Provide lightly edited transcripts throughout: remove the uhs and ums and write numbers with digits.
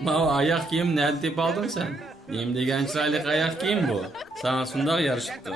Ma ayak kiyim nerede tip aldın sen? Yem degen çıraylık ayak kiyim bu. Sana sundak yarışıptı.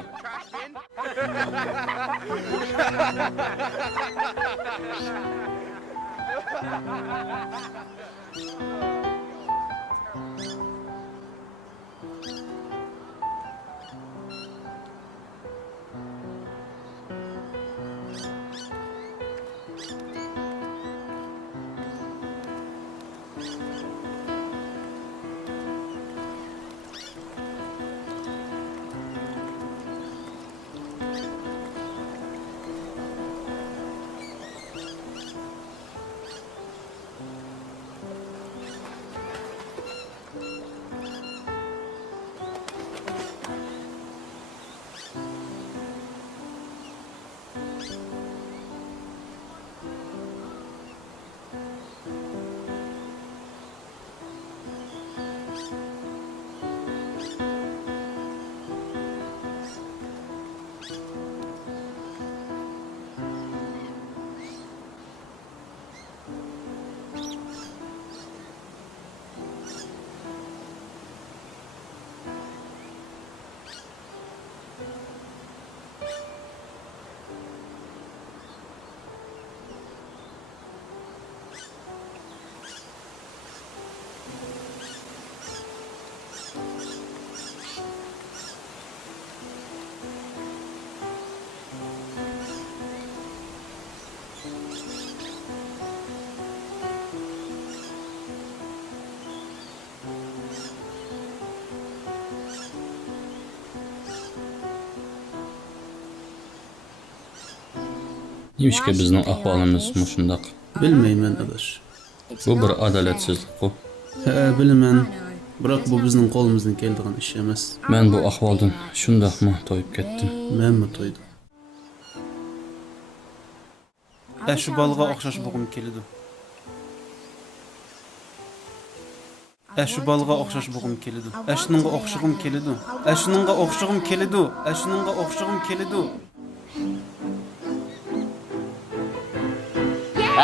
Neymişki bizning ahvolimiz mushundaq? Bilmeymen adaş. Bu bir adaletsizlik bu. He bilemen. Biroq bu bizning qo'limizdan keladigan ish emas. Men bu ahvoldan shundaqmi to'yib ketdim. Men mi to'ydim? Shu balga o'xshash bo'g'im keladi. Shu balga o'xshash bo'g'im keladi. Shuningga o'xshag'im keladi. Shuningga o'xshag'im keladi. Shuningga o'xshag'im keladi.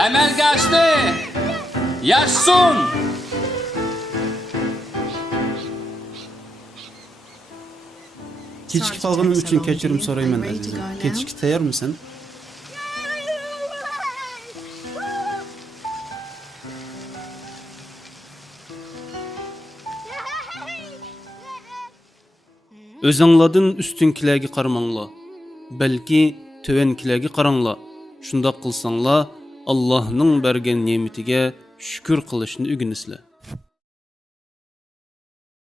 Amalga oshdi! Yaxshisin! Kechikib qolganim uchun kechirim so'rayman azizim. Ketishga tayyormisan? Özüңlardan üstünkilerge qaramanglar. Belki tövenkilerge qaranglar. Şundaq qilsanglar, Allah'ның bergen nimetige şükür qilishni o'rganisizlar.